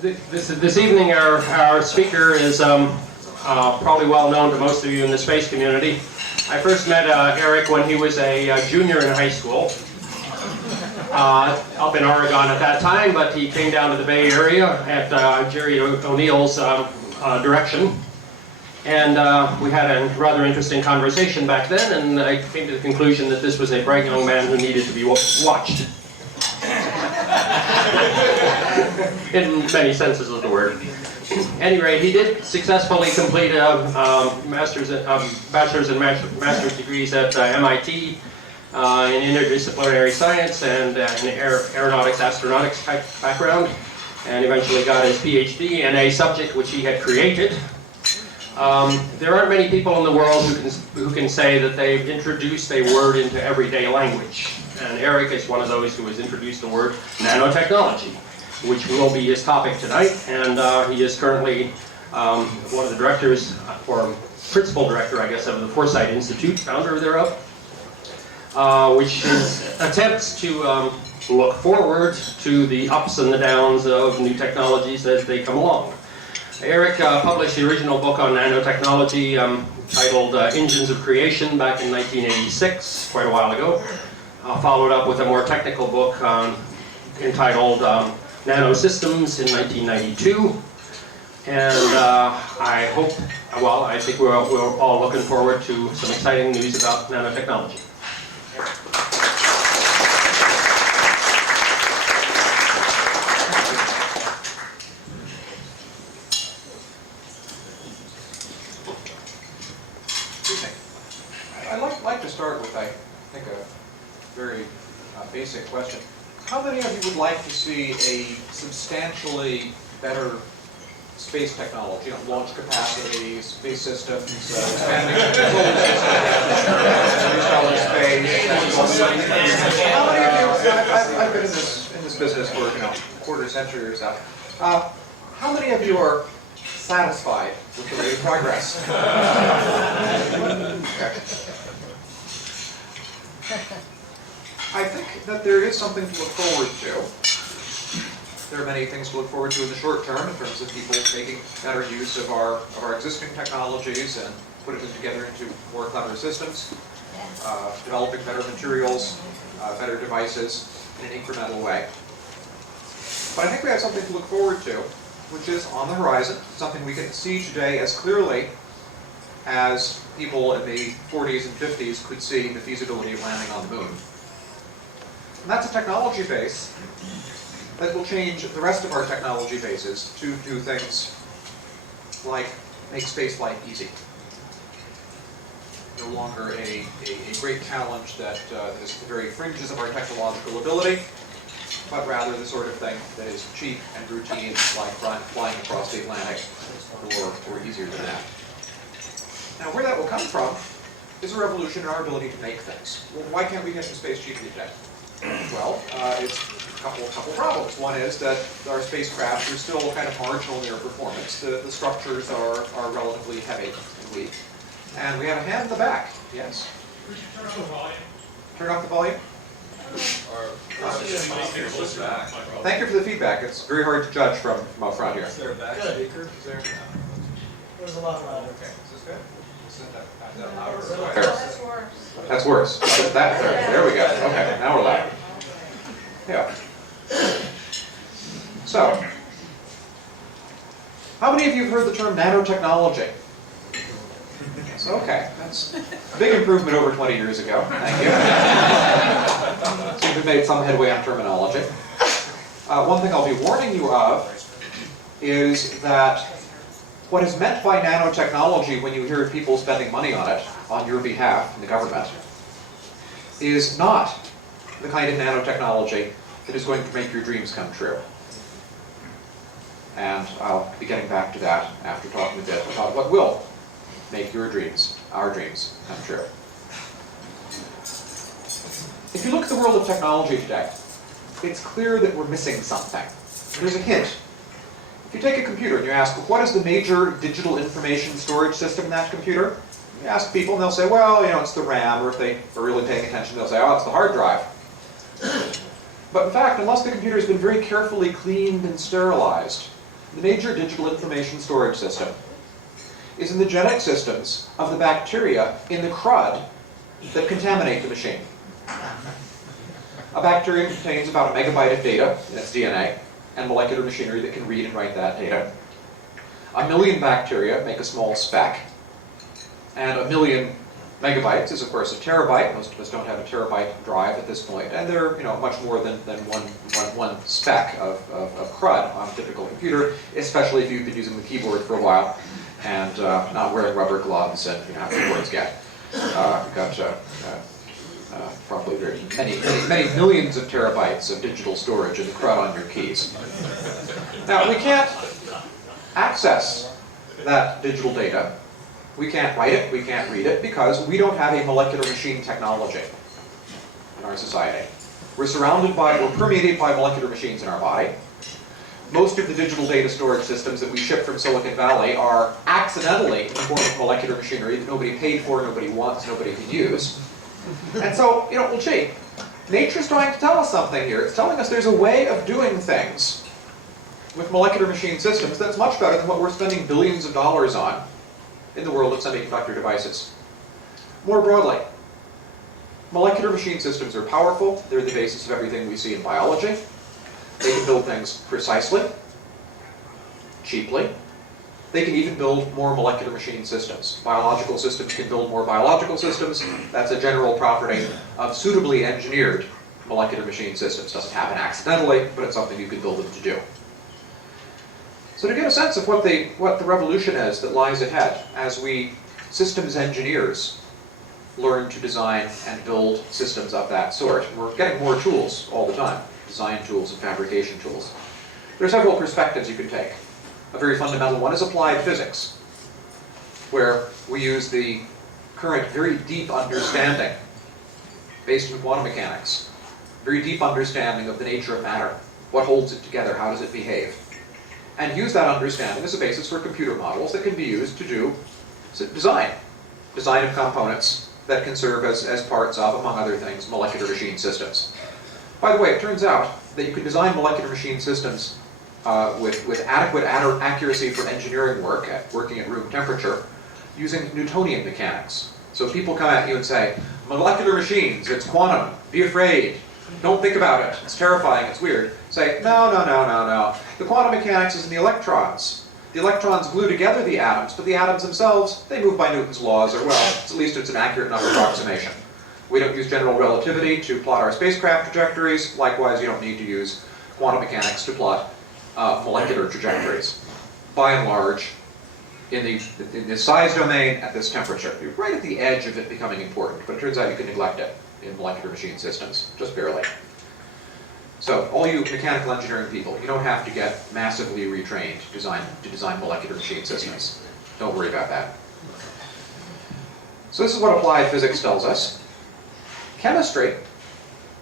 This evening, our speaker is probably well known to most of you in the space community. I first met Eric when he was a junior in high school, up in Oregon at that time, but he came down to the Bay Area at Jerry O'Neill's direction. And we had a rather interesting conversation back then, and I came to the conclusion that this was a bright young man who needed to be watched. In many senses of the word. At any rate, he did successfully complete bachelor's and master's degrees at MIT in interdisciplinary science and in aeronautics, astronautics type background, and eventually got his PhD in a subject which he had created. There aren't many people in the world who can say that they've introduced a word into everyday language. And Eric is one of those who has introduced the word nanotechnology, which will be his topic tonight. And he is currently one of the directors, or principal director, I guess, of the Foresight Institute, founder thereof, which attempts to look forward to the ups and the downs of new technologies as they come along. Eric published the original book on nanotechnology titled Engines of Creation back in 1986, quite a while ago. Followed up with a more technical book entitled Nanosystems in 1992. And I think we're all looking forward to some exciting news about nanotechnology. I'd like to start with, I think, a very basic question. How many of you would like to see a substantially better space technology, launch capacity, space systems, expanding solar systems, space? How many of you? I've been in this business for a quarter century or so. How many of you are satisfied with the rate of progress? I think that there is something to look forward to. There are many things to look forward to in the short term in terms of people making better use of our existing technologies and putting them together into more clever systems, developing better materials, better devices in an incremental way. But I think we have something to look forward to, which is on the horizon, something we can see today as clearly as people in the 40s and 50s could see the feasibility of landing on the moon. And that's a technology base that will change the rest of our technology bases to do things like make spaceflight easy. No longer a great challenge that is the very fringes of our technological ability, but rather the sort of thing that is cheap and routine, like flying across the Atlantic, or easier than that. Now, where that will come from is a revolution in our ability to make things. Well, why can't we get to space cheaply today? Well, it's a couple problems. One is that our spacecraft are still kind of marginal in their performance. The structures are relatively heavy and weak. And we have a hand in the back. Yes? Turn off the volume. Turn off the volume? Thank you for the feedback. It's very hard to judge from up front here. Is there a back speaker? Is there? There's a lot louder. Okay. Is this good? That's worse. That's worse. There we go. Okay, now we're loud. Yeah. So, how many of you have heard the term nanotechnology? So, okay, that's a big improvement over 20 years ago. Thank you. So we've made some headway on terminology. One thing I'll be warning you of is that what is meant by nanotechnology when you hear people spending money on it, on your behalf in the government, is not the kind of nanotechnology that is going to make your dreams come true. And I'll be getting back to that after talking a bit about what will make your dreams, our dreams, come true. If you look at the world of technology today, it's clear that we're missing something. There's a hint. If you take a computer and you ask, what is the major digital information storage system in that computer? You ask people and they'll say, well, it's the RAM, or if they are really paying attention, they'll say, oh, it's the hard drive. But in fact, unless the computer has been very carefully cleaned and sterilized, the major digital information storage system, is in the genetic systems of the bacteria in the crud that contaminate the machine. A bacterium contains about a megabyte of data in its DNA and molecular machinery that can read and write that data. 1 million bacteria make a small speck, and 1 million megabytes is, of course, a terabyte. Most of us don't have a terabyte drive at this point, and they're much more than one speck of crud on a typical computer, especially if you've been using the keyboard for a while and not wearing rubber gloves and how keyboards get. You've got probably many millions of terabytes of digital storage in the crud on your keys. Now, we can't access that digital data. We can't write it, we can't read it, because we don't have a molecular machine technology in our society. We're permeated by molecular machines in our body. Most of the digital data storage systems that we ship from Silicon Valley are accidentally in the form of molecular machinery that nobody paid for, nobody wants, nobody can use. And so, well, gee, nature's trying to tell us something here. It's telling us there's a way of doing things with molecular machine systems that's much better than what we're spending billions of dollars on in the world of semiconductor devices. More broadly, molecular machine systems are powerful. They're the basis of everything we see in biology. They can build things precisely, cheaply. They can even build more molecular machine systems. Biological systems can build more biological systems. That's a general property of suitably engineered molecular machine systems. Doesn't happen accidentally, but it's something you can build them to do. So to get a sense of what the revolution is that lies ahead as we systems engineers learn to design and build systems of that sort, we're getting more tools all the time, design tools and fabrication tools. There are several perspectives you can take. A very fundamental one is applied physics, where we use the current very deep understanding based on quantum mechanics, very deep understanding of the nature of matter, what holds it together, how does it behave, and use that understanding as a basis for computer models that can be used to do design of components that can serve as parts of, among other things, molecular machine systems. By the way, it turns out that you can design molecular machine systems with adequate accuracy for engineering work, working at room temperature, using Newtonian mechanics. So people come at you and say, molecular machines, it's quantum, be afraid, don't think about it, it's terrifying, it's weird. Say, no. The quantum mechanics is in the electrons. The electrons glue together the atoms, but the atoms themselves, they move by Newton's laws, or well, at least it's an accurate enough approximation. We don't use general relativity to plot our spacecraft trajectories. Likewise, you don't need to use quantum mechanics to plot molecular trajectories. By and large, in the size domain at this temperature, you're right at the edge of it becoming important, but it turns out you can neglect it in molecular machine systems, just barely. So, all you mechanical engineering people, you don't have to get massively retrained to design molecular machine systems. Don't worry about that. So this is what applied physics tells us. Chemistry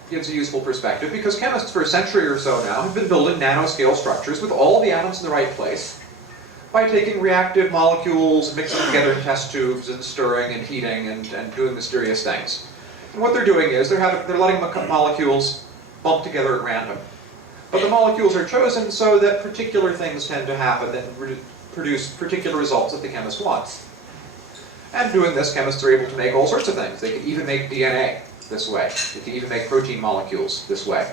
gives a useful perspective because chemists for a century or so now have been building nanoscale structures with all the atoms in the right place by taking reactive molecules, mixing them together in test tubes, and stirring and heating and doing mysterious things. And what they're doing is they're letting molecules bump together at random. But the molecules are chosen so that particular things tend to happen that produce particular results that the chemist wants. And doing this, chemists are able to make all sorts of things. They can even make DNA this way. They can even make protein molecules this way.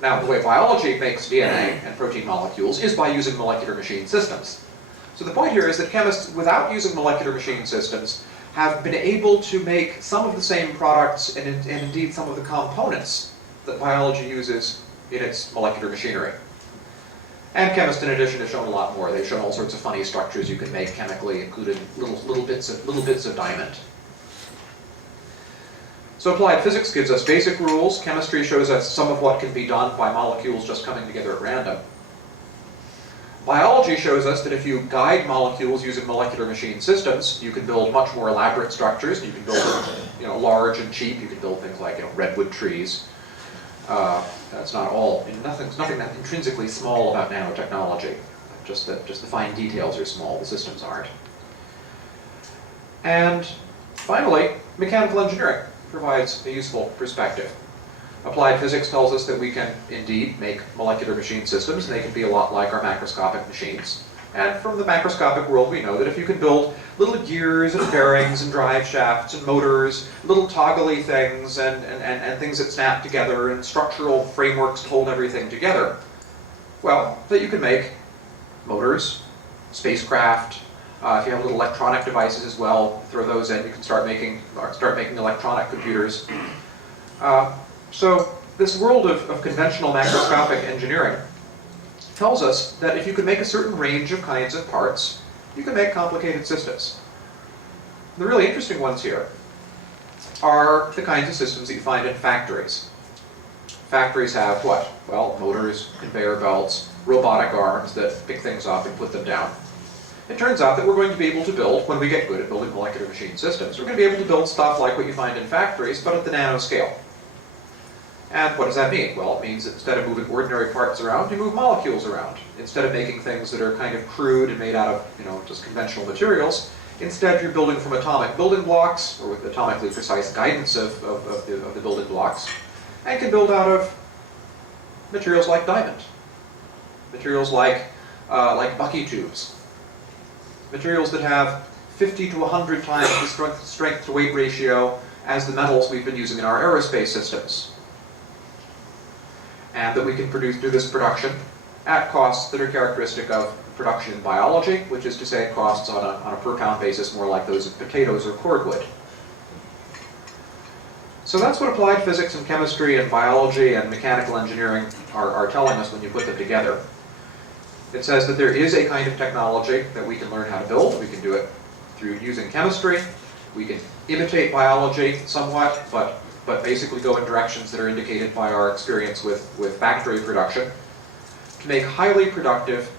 Now, the way biology makes DNA and protein molecules is by using molecular machine systems. So the point here is that chemists, without using molecular machine systems, have been able to make some of the same products and indeed some of the components that biology uses in its molecular machinery. And chemists, in addition, have shown a lot more. They've shown all sorts of funny structures you can make chemically, including little bits of diamond. So applied physics gives us basic rules. Chemistry shows us some of what can be done by molecules just coming together at random. Biology shows us that if you guide molecules using molecular machine systems, you can build much more elaborate structures. You can build them, large and cheap. You can build things like redwood trees. That's not all. Nothing that intrinsically small about nanotechnology. Just the fine details are small. The systems aren't. And finally, mechanical engineering provides a useful perspective. Applied physics tells us that we can indeed make molecular machine systems, and they can be a lot like our macroscopic machines. And from the macroscopic world, we know that if you can build little gears and bearings and drive shafts and motors, little toggly things and things that snap together and structural frameworks to hold everything together, well, that you can make motors, spacecraft. If you have little electronic devices as well, throw those in. You can start making electronic computers. So this world of conventional macroscopic engineering tells us that if you can make a certain range of kinds of parts, you can make complicated systems. The really interesting ones here are the kinds of systems that you find in factories. Factories have what? Well, motors, conveyor belts, robotic arms that pick things up and put them down. It turns out that we're going to be able to build, when we get good at building molecular machine systems, we're going to be able to build stuff like what you find in factories, but at the nanoscale. And what does that mean? Well, it means that instead of moving ordinary parts around, you move molecules around. Instead of making things that are kind of crude and made out of, just conventional materials, instead you're building from atomic building blocks, or with atomically precise guidance of the building blocks, and can build out of materials like diamond, materials like Bucky tubes, materials that have 50 to 100 times the strength to weight ratio as the metals we've been using in our aerospace systems. And that we can do this production at costs that are characteristic of production in biology, which is to say it costs on a per pound basis more like those of potatoes or cordwood. So that's what applied physics and chemistry and biology and mechanical engineering are telling us when you put them together. It says that there is a kind of technology that we can learn how to build. We can do it through using chemistry. We can imitate biology somewhat, but basically go in directions that are indicated by our experience with factory production to make highly productive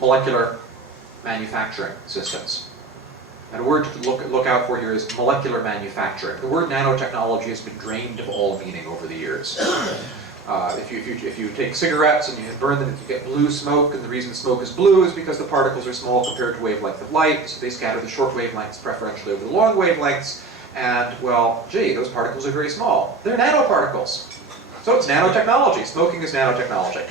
molecular manufacturing systems. And a word to look out for here is molecular manufacturing. The word nanotechnology has been drained of all meaning over the years. If you take cigarettes and you burn them, you get blue smoke, and the reason smoke is blue is because the particles are small compared to wavelength of light, so they scatter the short wavelengths preferentially over the long wavelengths. And, well, gee, those particles are very small. They're nanoparticles. So it's nanotechnology. Smoking is nanotechnology.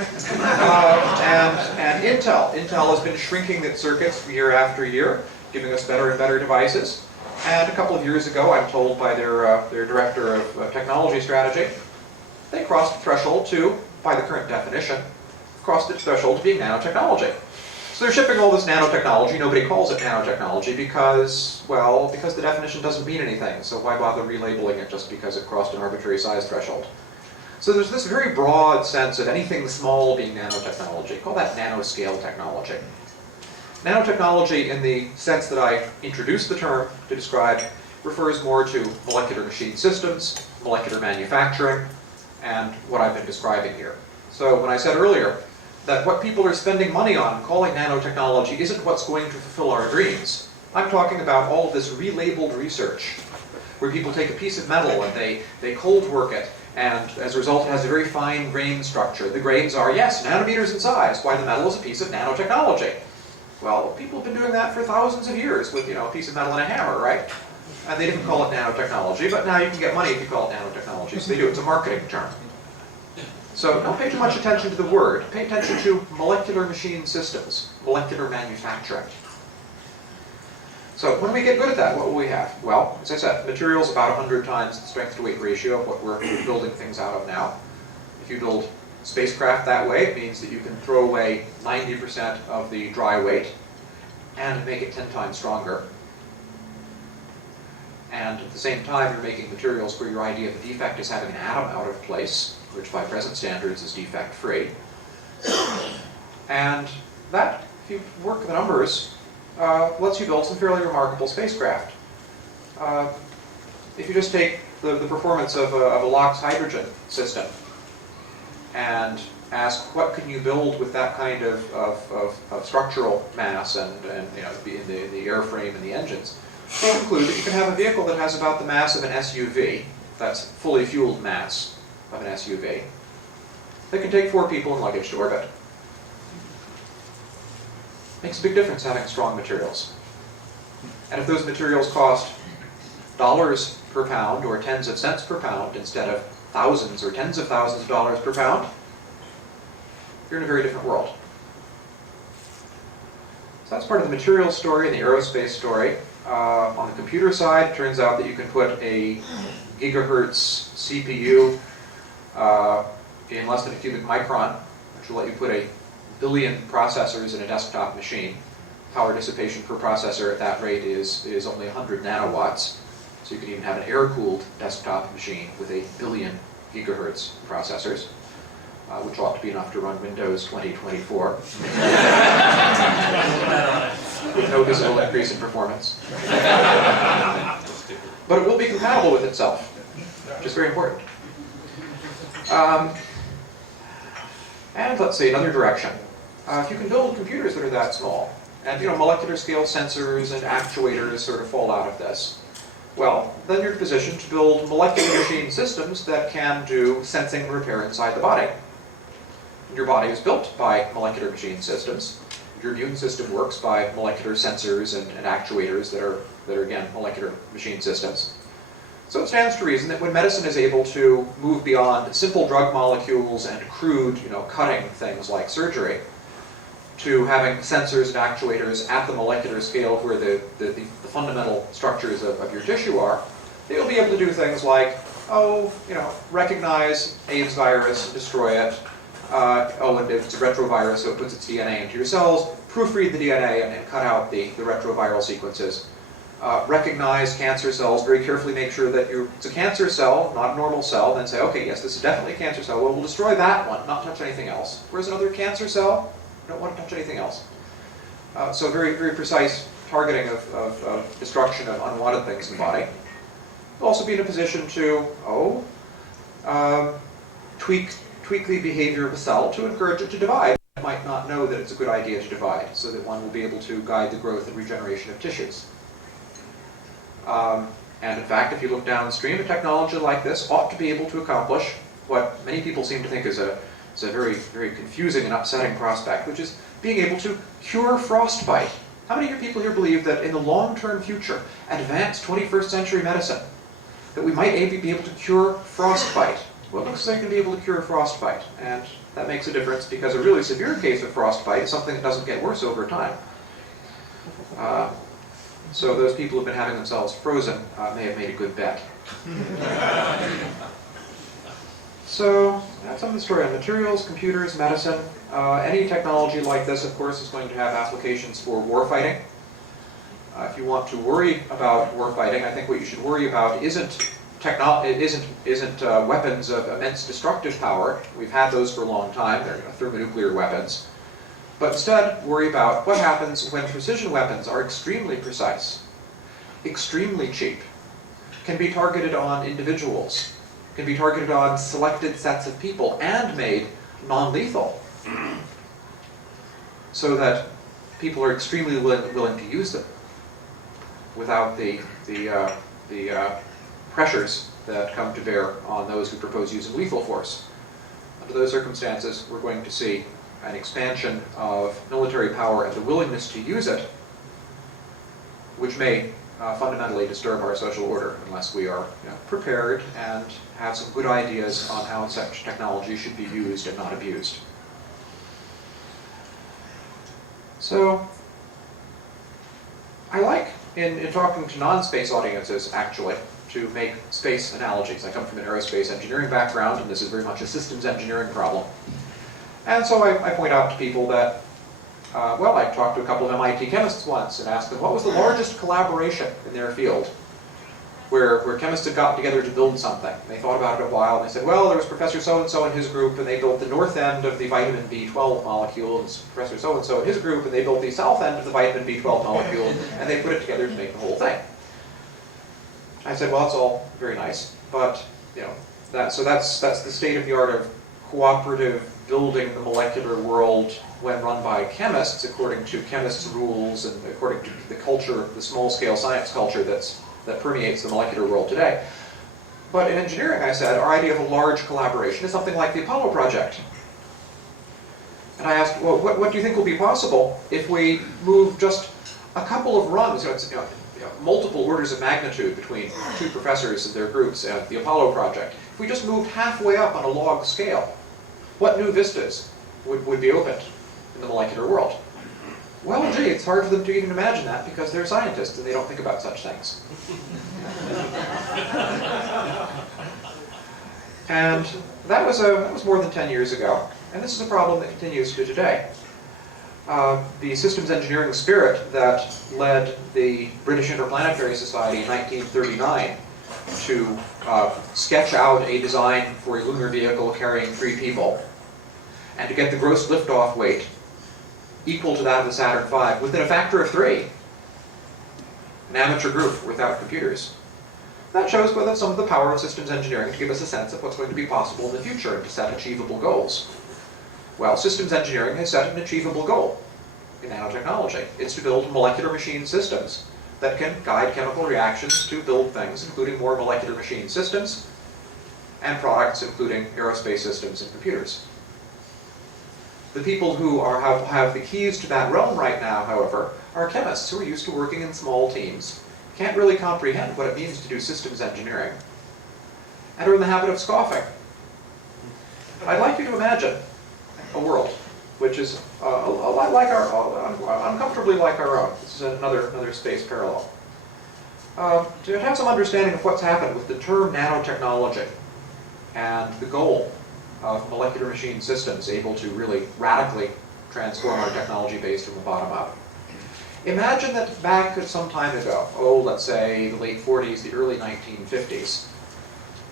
And Intel has been shrinking its circuits year after year, giving us better and better devices. And a couple of years ago, I'm told by their director of technology strategy, they crossed the threshold to, by the current definition, crossed its threshold to being nanotechnology. So they're shipping all this nanotechnology. Nobody calls it nanotechnology because the definition doesn't mean anything. So why bother relabeling it just because it crossed an arbitrary size threshold? So there's this very broad sense of anything small being nanotechnology. Call that nanoscale technology. Nanotechnology, in the sense that I introduced the term to describe, refers more to molecular machine systems, molecular manufacturing, and what I've been describing here. So when I said earlier that what people are spending money on calling nanotechnology isn't what's going to fulfill our dreams, I'm talking about all of this relabeled research, where people take a piece of metal and they cold work it, and as a result it has a very fine grain structure. The grains are, yes, nanometers in size. Why, the metal is a piece of nanotechnology. Well, people have been doing that for thousands of years with, a piece of metal and a hammer, right? And they didn't call it nanotechnology, but now you can get money if you call it nanotechnology, so they do. It's a marketing term. So don't pay too much attention to the word. Pay attention to molecular machine systems, molecular manufacturing. So when we get good at that, what will we have? Well, as I said, materials about 100 times the strength to weight ratio of what we're building things out of now. If you build spacecraft that way, it means that you can throw away 90% of the dry weight and make it 10 times stronger. And at the same time, you're making materials where your idea of a defect is having an atom out of place, which by present standards is defect-free. And that, if you work the numbers, lets you build some fairly remarkable spacecraft. If you just take the performance of a LOX hydrogen system and ask what can you build with that kind of structural mass and in the airframe and the engines, you conclude that you can have a vehicle that has about the mass of an SUV, that's fully fueled mass of an SUV, that can take 4 people and luggage to orbit. Makes a big difference having strong materials. And if those materials cost dollars per pound or tens of cents per pound instead of thousands or tens of thousands of dollars per pound, you're in a very different world. So that's part of the materials story and the aerospace story. On the computer side, it turns out that you can put a gigahertz CPU in less than a cubic micron, which will let you put a billion processors in a desktop machine. Power dissipation per processor at that rate is only 100 nanowatts. So you can even have an air-cooled desktop machine with a billion gigahertz processors, which ought to be enough to run Windows 2024 with no visible increase in performance. But it will be compatible with itself, which is very important. And let's see, another direction. If you can build computers that are that small, and molecular scale sensors and actuators sort of fall out of this, well, then you're in a position to build molecular machine systems that can do sensing and repair inside the body. Your body is built by molecular machine systems. Your immune system works by molecular sensors and actuators that are again molecular machine systems. So it stands to reason that when medicine is able to move beyond simple drug molecules and crude, cutting things like surgery, to having sensors and actuators at the molecular scale where the fundamental structures of your tissue are, they'll be able to do things like, recognize AIDS virus, destroy it. And if it's a retrovirus, so it puts its DNA into your cells, proofread the DNA and cut out the retroviral sequences. Recognize cancer cells, very carefully make sure that it's a cancer cell, not a normal cell, then say, okay, yes, this is definitely a cancer cell. Well, we'll destroy that one, not touch anything else. Where's another cancer cell? We don't want to touch anything else. So very, very precise targeting of destruction of unwanted things in the body. We'll also be in a position to, tweak the behavior of a cell to encourage it to divide. It might not know that it's a good idea to divide, so that one will be able to guide the growth and regeneration of tissues. And in fact, if you look downstream, a technology like this ought to be able to accomplish what many people seem to think is a very, very confusing and upsetting prospect, which is being able to cure frostbite. How many of you people here believe that in the long-term future, advanced 21st century medicine, that we might be able to cure frostbite? Well, it looks like you're going to be able to cure frostbite, and that makes a difference because a really severe case of frostbite is something that doesn't get worse over time. So those people who've been having themselves frozen may have made a good bet. So that's some of the story on materials, computers, medicine. Any technology like this, of course, is going to have applications for warfighting. If you want to worry about warfighting, I think what you should worry about isn't weapons of immense destructive power. We've had those for a long time. They're thermonuclear weapons. But instead, worry about what happens when precision weapons are extremely precise, extremely cheap, can be targeted on individuals, can be targeted on selected sets of people, and made non-lethal, so that people are extremely willing to use them without the pressures that come to bear on those who propose using lethal force. Under those circumstances, we're going to see an expansion of military power and the willingness to use it, which may fundamentally disturb our social order unless we are prepared and have some good ideas on how such technology should be used and not abused. So, I like, in talking to non-space audiences, actually, to make space analogies. I come from an aerospace engineering background, and this is very much a systems engineering problem. And so I point out to people that, I talked to a couple of MIT chemists once and asked them what was the largest collaboration in their field where chemists had gotten together to build something. And they thought about it a while, and they said, well, there was Professor so-and-so and his group, and they built the north end of the vitamin B12 molecule, and Professor so-and-so and his group, and they built the south end of the vitamin B12 molecule, and they put it together to make the whole thing. I said, well, it's all very nice, but, that's the state of the art of cooperative building the molecular world when run by chemists, according to chemists' rules and according to the culture, the small-scale science culture that permeates the molecular world today. But in engineering, I said, our idea of a large collaboration is something like the Apollo project. And I asked, well, what do you think will be possible if we move just a couple of rungs? multiple orders of magnitude between two professors and their groups at the Apollo project. If we just moved halfway up on a log scale, what new vistas would be opened in the molecular world? Well, gee, it's hard for them to even imagine that because they're scientists and they don't think about such things. And that was more than 10 years ago. And this is a problem that continues to today. The systems engineering spirit that led the British Interplanetary Society in 1939 to sketch out a design for a lunar vehicle carrying 3 people and to get the gross liftoff weight equal to that of the Saturn V within a factor of 3. An amateur group without computers. That shows some of the power of systems engineering to give us a sense of what's going to be possible in the future and to set achievable goals. Well, systems engineering has set an achievable goal in nanotechnology. It's to build molecular machine systems that can guide chemical reactions to build things, including more molecular machine systems and products, including aerospace systems and computers. The people who have the keys to that realm right now, however, are chemists who are used to working in small teams, can't really comprehend what it means to do systems engineering, and are in the habit of scoffing. I'd like you to imagine a world which is a lot like uncomfortably like our own. This is another space parallel. To have some understanding of what's happened with the term nanotechnology and the goal of molecular machine systems able to really radically transform our technology base from the bottom up. Imagine that back some time ago, let's say the late 40s, the early 1950s,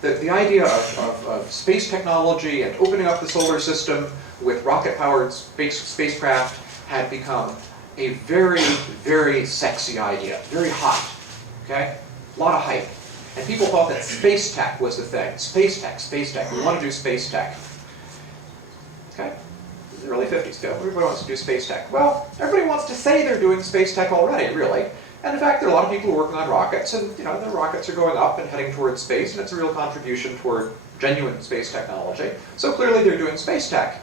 the idea of space technology and opening up the solar system with rocket-powered spacecraft had become a very, very sexy idea, very hot, okay? A lot of hype. And people thought that space tech was the thing. Space tech, we want to do space tech. Okay? In the early 50s, everybody wants to do space tech. Well, everybody wants to say they're doing space tech already, really. And in fact, there are a lot of people who are working on rockets, and the rockets are going up and heading towards space, and it's a real contribution toward genuine space technology. So clearly they're doing space tech.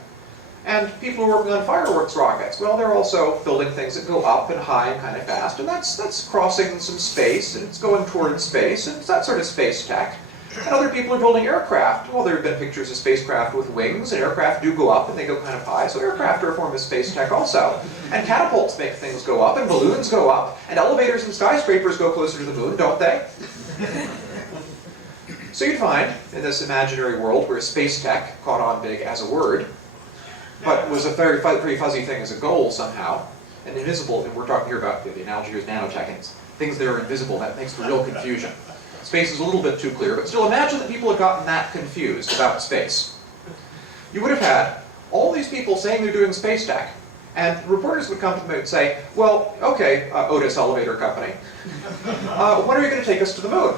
And people who are working on fireworks rockets, well, they're also building things that go up and high and kind of fast, and that's crossing some space, and it's going towards space, and it's that sort of space tech. And other people are building aircraft. Well, there have been pictures of spacecraft with wings, and aircraft do go up, and they go kind of high, so aircraft are a form of space tech also. And catapults make things go up, and balloons go up, and elevators and skyscrapers go closer to the moon, don't they? So you'd find, in this imaginary world where space tech caught on big as a word, but was a very fuzzy thing as a goal somehow, and invisible, and we're talking here about, the analogy here is nanotech, and things that are invisible, that makes for real confusion. Space is a little bit too clear, but still imagine that people had gotten that confused about space. You would have had all these people saying they're doing space tech, and reporters would come to them and say, well, okay, Otis Elevator Company, when are you going to take us to the moon?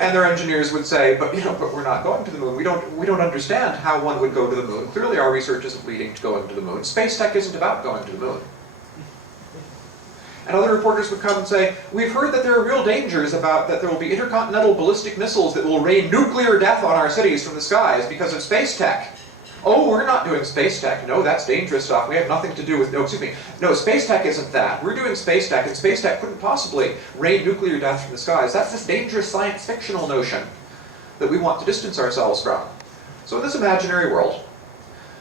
And their engineers would say, but we're not going to the moon. We don't understand how one would go to the moon. Clearly our research isn't leading to going to the moon. Space tech isn't about going to the moon. And other reporters would come and say, we've heard that there are real dangers about that there will be intercontinental ballistic missiles that will rain nuclear death on our cities from the skies because of space tech. Oh, we're not doing space tech. No, that's dangerous stuff. We have nothing to do with, no, space tech isn't that. We're doing space tech, and space tech couldn't possibly rain nuclear death from the skies. That's this dangerous science fictional notion that we want to distance ourselves from. So in this imaginary world,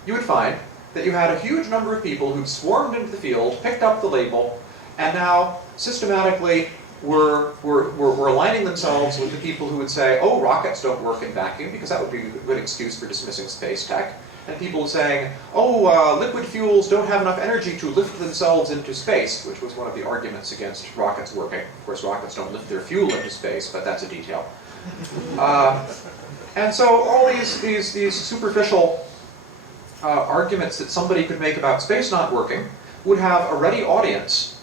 you would find that you had a huge number of people who'd swarmed into the field, picked up the label, and now systematically were aligning themselves with the people who would say, oh, rockets don't work in vacuum, because that would be a good excuse for dismissing space tech. And people saying, oh, liquid fuels don't have enough energy to lift themselves into space, which was one of the arguments against rockets working. Of course, rockets don't lift their fuel into space, but that's a detail. And so all these superficial arguments that somebody could make about space not working would have a ready audience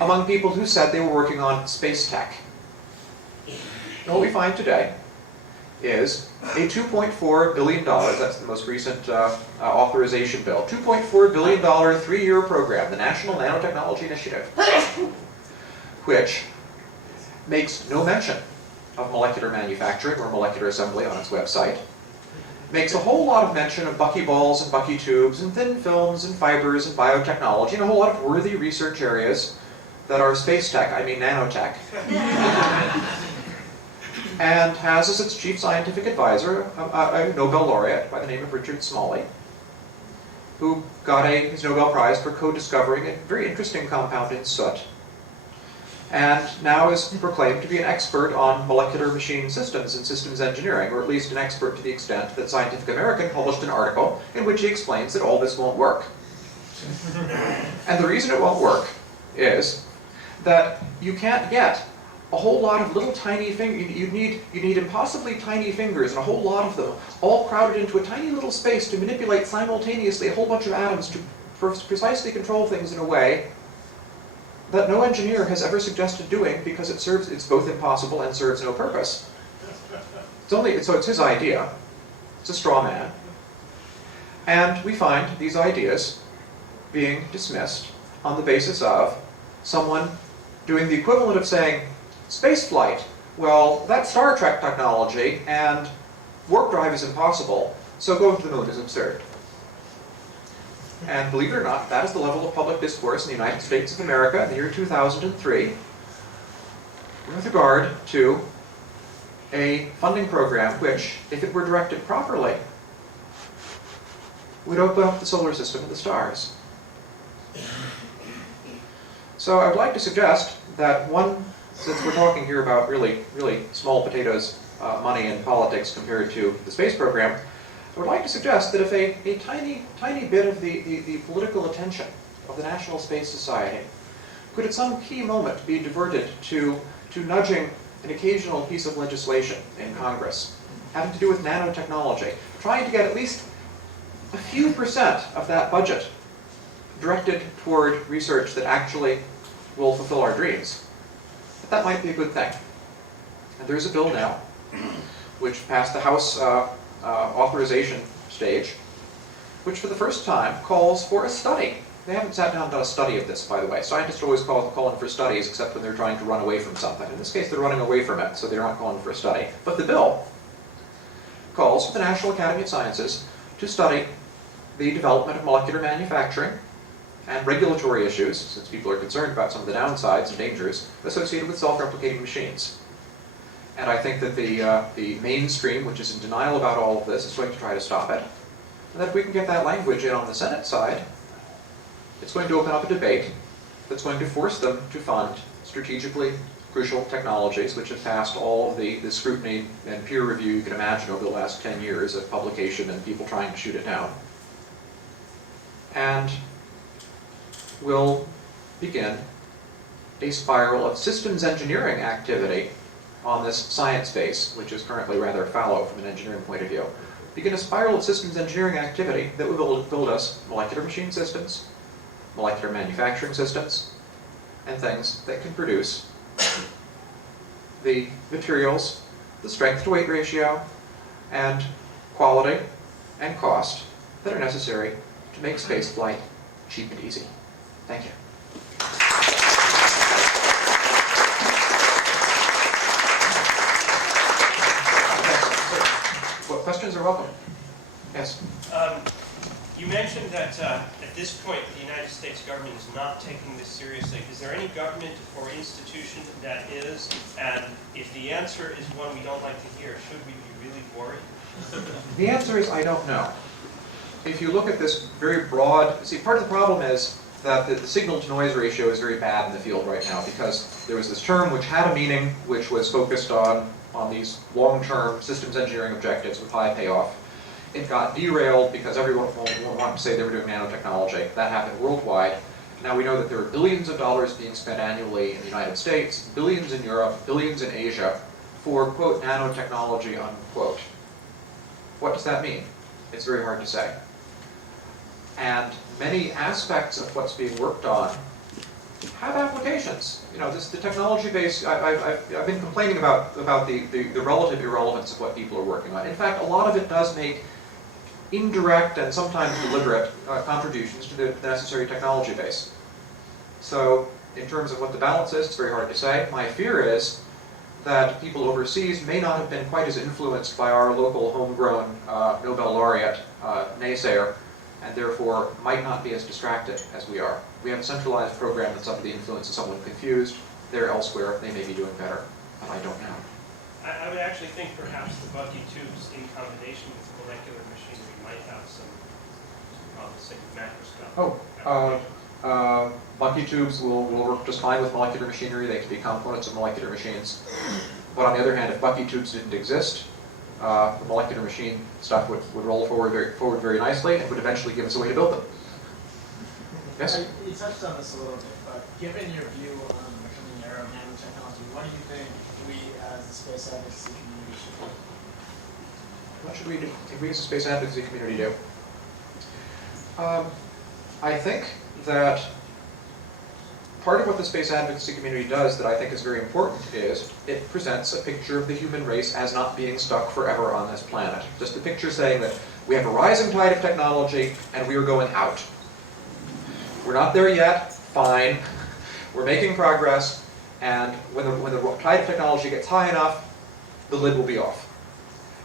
among people who said they were working on space tech. And what we find today is a $2.4 billion, that's the most recent authorization bill, $2.4 billion 3-year program, the National Nanotechnology Initiative, which makes no mention of molecular manufacturing or molecular assembly on its website, makes a whole lot of mention of buckyballs and bucky tubes and thin films and fibers and biotechnology and a whole lot of worthy research areas that are space tech, I mean nanotech, and has as its chief scientific advisor a Nobel laureate by the name of Richard Smalley, who got his Nobel Prize for co-discovering a very interesting compound in soot, and now is proclaimed to be an expert on molecular machine systems and systems engineering, or at least an expert to the extent that Scientific American published an article in which he explains that all this won't work. And the reason it won't work is that you can't get a whole lot of little tiny fingers. You need impossibly tiny fingers, and a whole lot of them, all crowded into a tiny little space to manipulate simultaneously a whole bunch of atoms to precisely control things in a way that no engineer has ever suggested doing, because it's both impossible and serves no purpose. So it's his idea. It's a straw man. And we find these ideas being dismissed on the basis of someone doing the equivalent of saying, space flight, well, that's Star Trek technology, and warp drive is impossible, so going to the moon is absurd. And believe it or not, that is the level of public discourse in the United States of America in the year 2003 with regard to a funding program which, if it were directed properly, would open up the solar system and the stars. So I would like to suggest that since we're talking here about really small potatoes, money and politics compared to the space program, I would like to suggest that if a tiny bit of the political attention of the National Space Society could at some key moment be diverted to nudging an occasional piece of legislation in Congress having to do with nanotechnology, trying to get at least a few percent of that budget directed toward research that actually will fulfill our dreams, that might be a good thing. And there's a bill now which passed the House authorization stage, which for the first time calls for a study. They haven't sat down and done a study of this, by the way. Scientists always call in for studies, except when they're trying to run away from something. In this case, they're running away from it, so they're not calling for a study. But the bill calls for the National Academy of Sciences to study the development of molecular manufacturing and regulatory issues, since people are concerned about some of the downsides and dangers associated with self-replicating machines. And I think that the mainstream, which is in denial about all of this, is going to try to stop it. And that if we can get that language in on the Senate side, it's going to open up a debate that's going to force them to fund strategically crucial technologies which have passed all of the scrutiny and peer review you can imagine over the last 10 years of publication and people trying to shoot it down. And will begin a spiral of systems engineering activity on this science base, which is currently rather fallow from an engineering point of view. Begin a spiral of systems engineering activity that will build us molecular machine systems, molecular manufacturing systems, and things that can produce the materials, the strength-to-weight ratio, and quality and cost that are necessary to make spaceflight cheap and easy. Thank you. What questions are welcome? Yes. You mentioned that at this point the United States government is not taking this seriously. Is there any government or institution that is? And if the answer is one we don't like to hear, should we be really worried? The answer is I don't know. If you look at this very broad, see, part of the problem is that the signal-to-noise ratio is very bad in the field right now, because there was this term which had a meaning, which was focused on these long-term systems engineering objectives with high payoff. It got derailed because everyone wanted to say they were doing nanotechnology. That happened worldwide. Now we know that there are billions of dollars being spent annually in the United States, billions in Europe, billions in Asia, for, quote, nanotechnology, unquote. What does that mean? It's very hard to say. And many aspects of what's being worked on have applications. You know, the technology base, I've been complaining about the relative irrelevance of what people are working on. In fact, a lot of it does make indirect and sometimes deliberate contributions to the necessary technology base. So, in terms of what the balance is, it's very hard to say. My fear is that people overseas may not have been quite as influenced by our local homegrown Nobel laureate naysayer and therefore might not be as distracted as we are. We have a centralized program that's under the influence of someone confused. They're elsewhere. They may be doing better, but I don't know. I would actually think perhaps the Bucky tubes in combination with molecular machinery might have some promising macroscopic applications. Bucky tubes will work just fine with molecular machinery. They can be components of molecular machines. But on the other hand, if Bucky tubes didn't exist, the molecular machine stuff would roll forward very nicely and would eventually give us a way to build them. Yes? You touched on this a little bit, but given your view on the coming era of nanotechnology, what do you think we as the space advocacy community should do? What should we do? If we as a space advocacy community do? I think that part of what the space advocacy community does that I think is very important is it presents a picture of the human race as not being stuck forever on this planet. Just a picture saying that we have a rising tide of technology and we are going out. We're not there yet, fine. We're making progress, and when the tide of technology gets high enough, the lid will be off.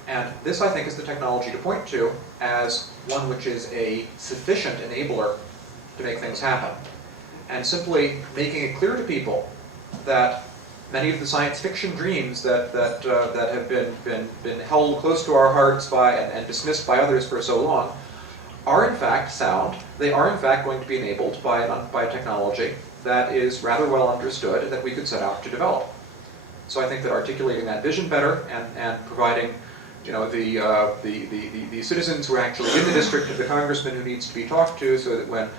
And this, I think, is the technology to point to as one which is a sufficient enabler to make things happen. And simply making it clear to people that many of the science fiction dreams that have been held close to our hearts by and dismissed by others for so long are in fact sound. They are in fact going to be enabled by a technology that is rather well understood and that we could set out to develop. So I think that articulating that vision better and providing, you know, the citizens who are actually in the district of the congressman who needs to be talked to, so that when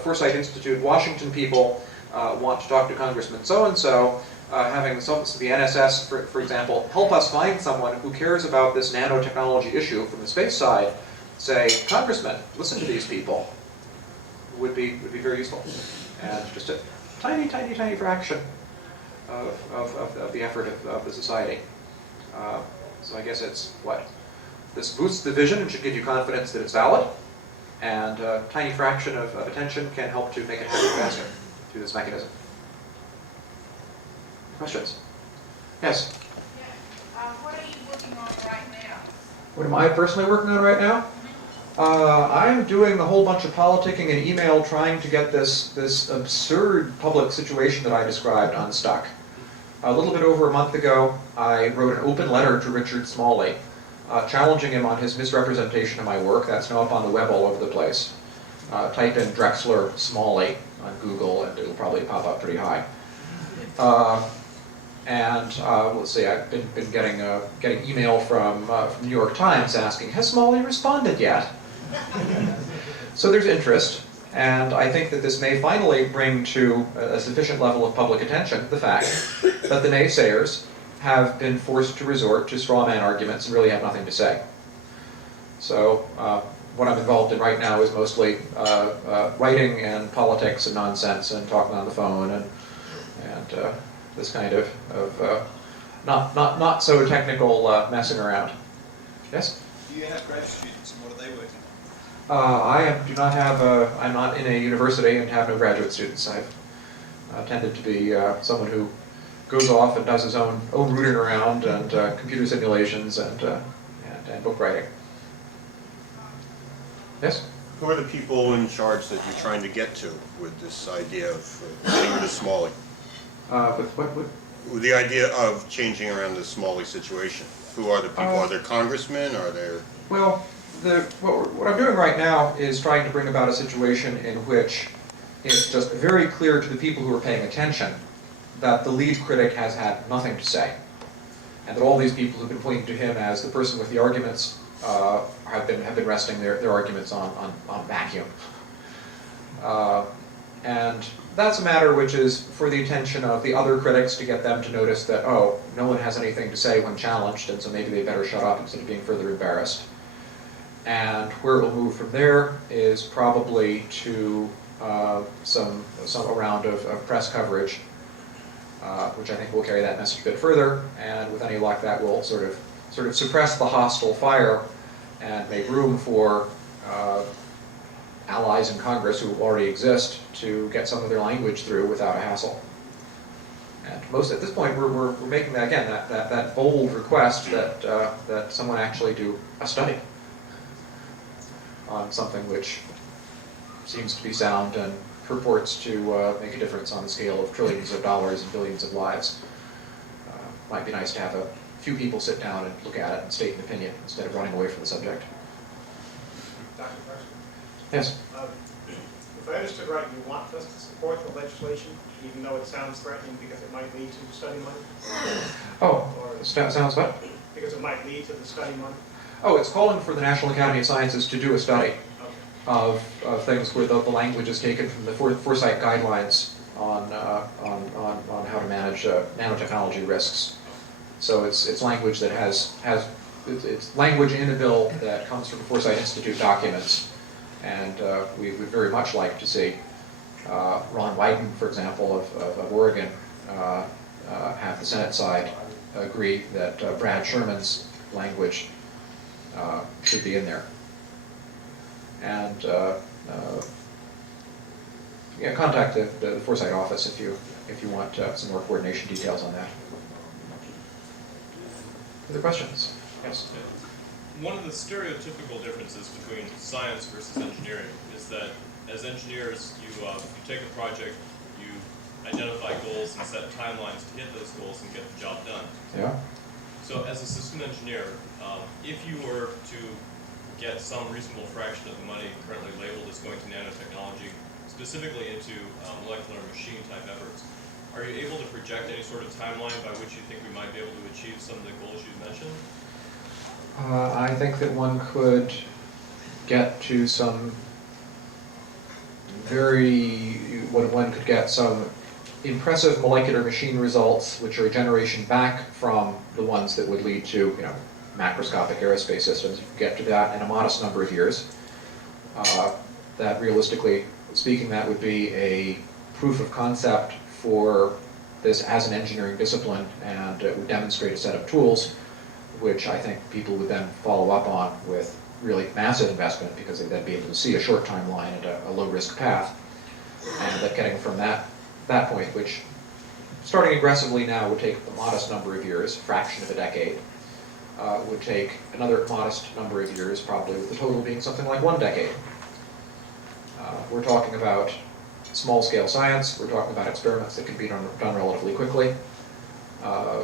Foresight Institute Washington people want to talk to Congressman so-and-so, having the NSS, for example, help us find someone who cares about this nanotechnology issue from the space side, say, Congressman, listen to these people, would be very useful. And just a tiny, tiny, tiny fraction of the effort of the society. So I guess it's what? This boosts the vision and should give you confidence that it's valid, and a tiny fraction of attention can help to make it happen faster through this mechanism. Questions? Yes? Yeah. What are you working on right now? What am I personally working on right now? I'm doing a whole bunch of politicking and email trying to get this absurd public situation that I described unstuck. A little bit over a month ago, I wrote an open letter to Richard Smalley, challenging him on his misrepresentation of my work. That's now up on the web all over the place. Type in Drexler Smalley on Google and it'll probably pop up pretty high. Let's see, I've been getting email from New York Times asking, has Smalley responded yet? So there's interest, and I think that this may finally bring to a sufficient level of public attention the fact that the naysayers have been forced to resort to straw man arguments and really have nothing to say. So what I'm involved in right now is mostly writing and politics and nonsense and talking on the phone and this kind of not so technical messing around. Yes? Do you have grad students, and what are they working on? I'm not in a university and have no graduate students. I've tended to be someone who goes off and does his own rooting around and computer simulations and book writing. Yes? Who are the people in charge that you're trying to get to with this idea of getting rid of Smalley? With the idea of changing around the Smalley situation. Who are the people? Are there congressmen? Are there... Well, what I'm doing right now is trying to bring about a situation in which it's just very clear to the people who are paying attention that the lead critic has had nothing to say. And that all these people who've been pointing to him as the person with the arguments have been resting their arguments on vacuum. And that's a matter which is for the attention of the other critics to get them to notice that, oh, no one has anything to say when challenged, and so maybe they better shut up instead of being further embarrassed. And where it will move from there is probably to some round of press coverage, which I think will carry that message a bit further, and with any luck that will sort of suppress the hostile fire and make room for allies in Congress who already exist to get some of their language through without a hassle. And most at this point we're making that again that bold request that someone actually do a study on something which seems to be sound and purports to make a difference on the scale of trillions of dollars and billions of lives. Might be nice to have a few people sit down and look at it and state an opinion instead of running away from the subject. Dr. Carson, Yes? if I understood right, you want us to support the legislation, even though it sounds threatening because it might lead to study money? Oh, Or sounds what? because it might lead to the study money? Oh, it's calling for the National Academy of Sciences to do a study Okay. of things where the language is taken from the foresight guidelines on how to manage nanotechnology risks. So it's language that it's language in a bill that comes from Foresight Institute documents, and we would very much like to see Ron Wyden, for example, of Oregon, have the Senate side agree that Brad Sherman's language should be in there. And yeah, contact the Foresight office if you want some more coordination details on that. Other questions? Yes. One of the stereotypical differences between science versus engineering is that as engineers, you take a project, you identify goals and set timelines to hit those goals and get the job done. Yeah. So as a system engineer, if you were to get some reasonable fraction of the money currently labeled as going to nanotechnology, specifically into molecular machine type efforts, are you able to project any sort of timeline by which you think we might be able to achieve some of the goals you mentioned? I think that one could get to some one could get some impressive molecular machine results, which are a generation back from the ones that would lead to, macroscopic aerospace systems. You could get to that in a modest number of years. That realistically speaking, that would be a proof of concept for this as an engineering discipline, and it would demonstrate a set of tools which I think people would then follow up on with really massive investment, because they'd then be able to see a short timeline and a low-risk path. And that getting from that point, which starting aggressively now would take a modest number of years, a fraction of a decade, would take another modest number of years, probably with the total being something like 1 decade. We're talking about small-scale science. We're talking about experiments that can be done relatively quickly.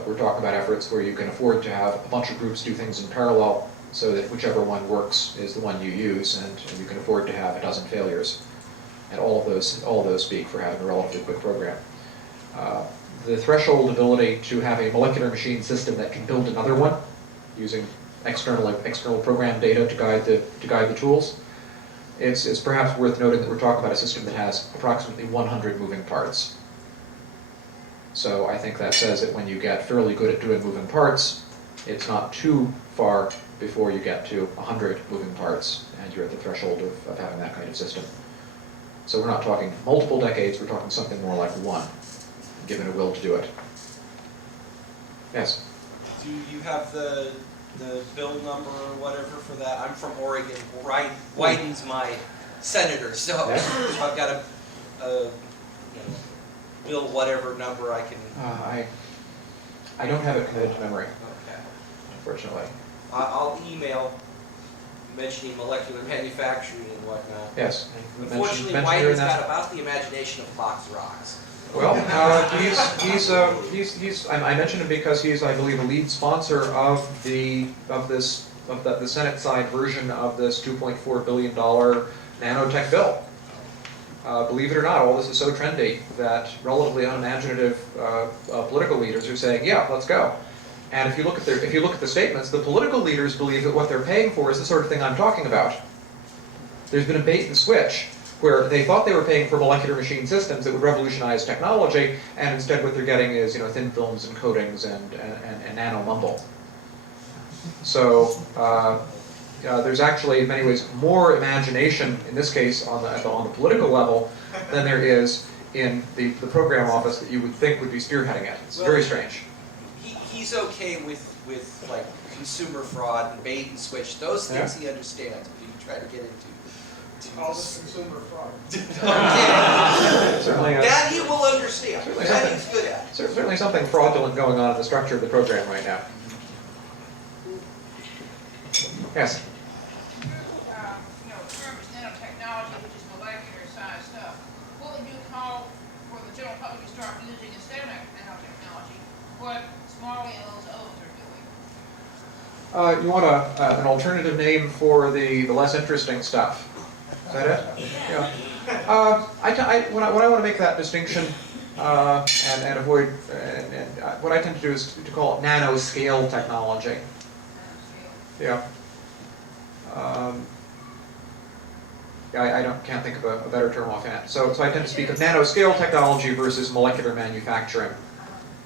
We're talking about efforts where you can afford to have a bunch of groups do things in parallel, so that whichever one works is the one you use, and you can afford to have a dozen failures. And all of those speak for having a relatively quick program. The threshold ability to have a molecular machine system that can build another one using external program data to guide the tools, it's perhaps worth noting that we're talking about a system that has approximately 100 moving parts. So I think that says that when you get fairly good at doing moving parts, it's not too far before you get to 100 moving parts, and you're at the threshold of having that kind of system. So we're not talking multiple decades, we're talking something more like 1, given a will to do it. Yes? Do you have the bill number or whatever for that? I'm from Oregon. Wyden's my senator, so if I've got a bill whatever number I can... I don't have it committed to memory, Okay. unfortunately. I'll email mentioning molecular manufacturing and whatnot. Yes. Unfortunately, mention Wyden's that. got about the imagination of Fox Rocks. Well, I mentioned him because he's, I believe, a lead sponsor of the Senate side version of this $2.4 billion nanotech bill. Believe it or not, all this is so trendy that relatively unimaginative political leaders are saying, "Yeah, let's go." And if you look at the statements, the political leaders believe that what they're paying for is the sort of thing I'm talking about. There's been a bait and switch where they thought they were paying for molecular machine systems that would revolutionize technology, and instead what they're getting is thin films and coatings and nano mumble. So there's actually, in many ways, more imagination in this case on the political level than there is in the program office that you would think would be spearheading it. It's very strange. He's okay with like consumer fraud and bait and switch. Those things he understands, but you try to get into. All this consumer fraud. Certainly, that he will understand. Certainly That he's good at. Certainly something fraudulent going on in the structure of the program right now. Yes? Terms nanotechnology, which is molecular start using instead of nanotechnology, what small animals others are doing? You want an alternative name for the less interesting stuff? Is that it? Yeah. When I want to make that distinction and avoid, what I tend to do is to call it nanoscale technology. Yeah. I can't think of a better term offhand. So I tend to speak of nanoscale technology versus molecular manufacturing